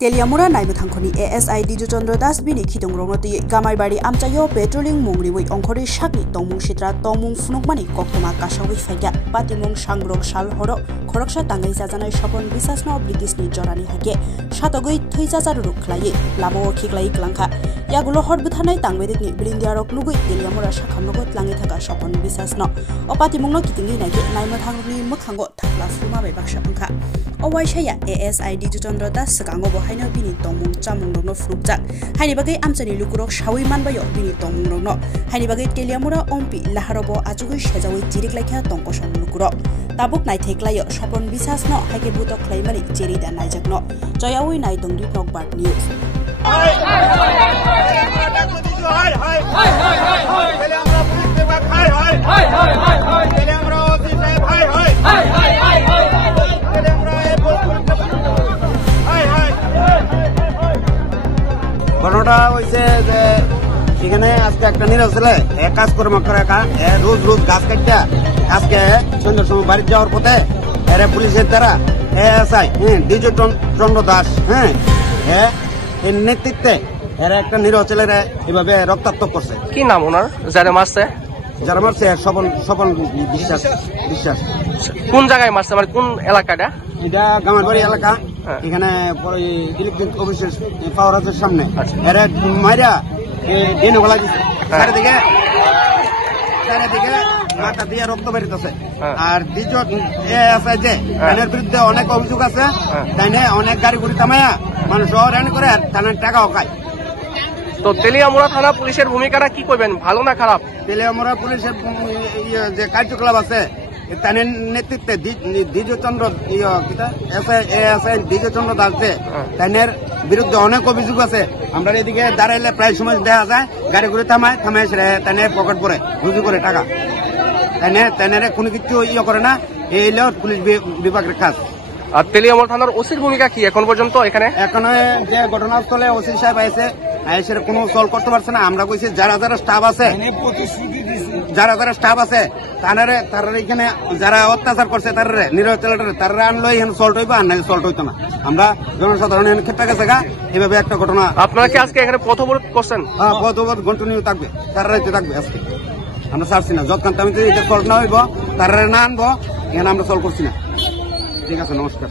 Teliamura Naibuthankoni ASI Diju Chandra Das Bini Khitong Rongoti Gamaibari Amchayo Petroling Mungriwi Onkori Shakni Tongmung Shitra Tongmung Funukmani Koktoma Kashawi Faiga Patimung Shangrong Shal Horo Khoroksha Tangai Sajana Shapon Bisasno British Ni Jorani Hage Shatogoi Thuizazaru Klai Labo Kiklai Klanka Yagulo Horbuthanai Tangwedik Ni Brindiarok Lugui Teliamura Shakhamnogot Langi Thaka Shapon Bisasno Opatimungno Kitingi Nage Naimathangni Mukhango Thakla Fuma Bebakshapanka Owaishaya ASI Diju Chandra Das Kango Haino Bini Tongmung Chamung no Flukjak Hainibagai Amchani Lukurok Shawi Manbayo Bini Tongmung no Hainibagai Teliamura Ompi Laharobo Ajugu Shazawi Jirik Laika Tongkoshon Lukuro Tabuk Nai Teklayo Shapon Bisas no Hakebuto Claimani Jerida Najak no Joyawi Naitong Nokbat News ঘটনাটা হইছে যে সেখানে আজকে একটা নিরজ ছেলে কাজ কর্ম করে রোজ রোজ গাছ কাটটা আজকে সন্ধ্যার সময় বাড়ি যাওয়ার পথে এর পুলিশের দ্বারা এএসআই ডিজু চন্দ্র দাস এর নেতৃত্বে এর একটা নিরজ ছেলেরা এভাবে রক্তাক্ত করছে। কি নাম ওনার যারা মারছে? যারা মারছে সবল বিশ্বাস। কোন জায়গায় মারছে, মানে কোন এলাকাটা? এটা গামারবাড়ি এলাকা, এখানে ইলেকট্রিক অফিসের পাওয়ার হাউসের সামনে এরা মাইরা দিনে গলা দিচ্ছে চারিদিকে মাথা দিয়ে রক্ত বেরিতেছে। আর দ্বিতীয় যে তাদের বিরুদ্ধে অনেক অভিযোগ আছে, তাই অনেক গাড়ি গুড়ি থামাইয়া মানুষ রেন করে থানার টাকাও খায়। তো তেলিয়ামুড়া থানা পুলিশের ভূমিকাটা কি করবেন, ভালো না খারাপ? তেলিয়ামুড়া পুলিশের যে কার্যকলাপ আছে তাদের নেতৃত্বে দ্বিজ চন্দ্র দাস যে তাদের বিরুদ্ধে অনেক অভিযোগ আছে। আমরা এদিকে দাঁড়াইলে প্রায় সময় দেখা যায় গাড়ি ঘুরে থামায় তাদের পকেট পরে রুজু করে টাকা, তাদের কোনো কিছু করে না। এই হলো পুলিশ বিভাগের কাজ। আর তেলিয়ামুড়া থানার ওসির ভূমিকা কি এখন পর্যন্ত? এখানে যে ঘটনাস্থলে ওসি সাহেব আছে সেটা কোনো সলভ করতে পারছে না। আমরা কইছি যারা স্টাফ আছে তারা এখানে যারা অত্যাচার করছে তারা নিরজ তারা আনলো এখানে সল্ট হইব, আর নাকি সল্ট হইতো না। আমরা জনসাধারণ এখানে ক্ষেত্রে গেছে এভাবে একটা ঘটনা। আপনারা কি আজকে এখানে পথবরোধ করছেন? পথবরোধ কন্টিনিউ থাকবে, তারা থাকবে আজকে। আমরা ছাড়ছি না, যতক্ষণ আমি এটা সল্ট না হইব তারা না আনবো এখানে আমরা সলভ করছি না। ঠিক আছে, নমস্কার।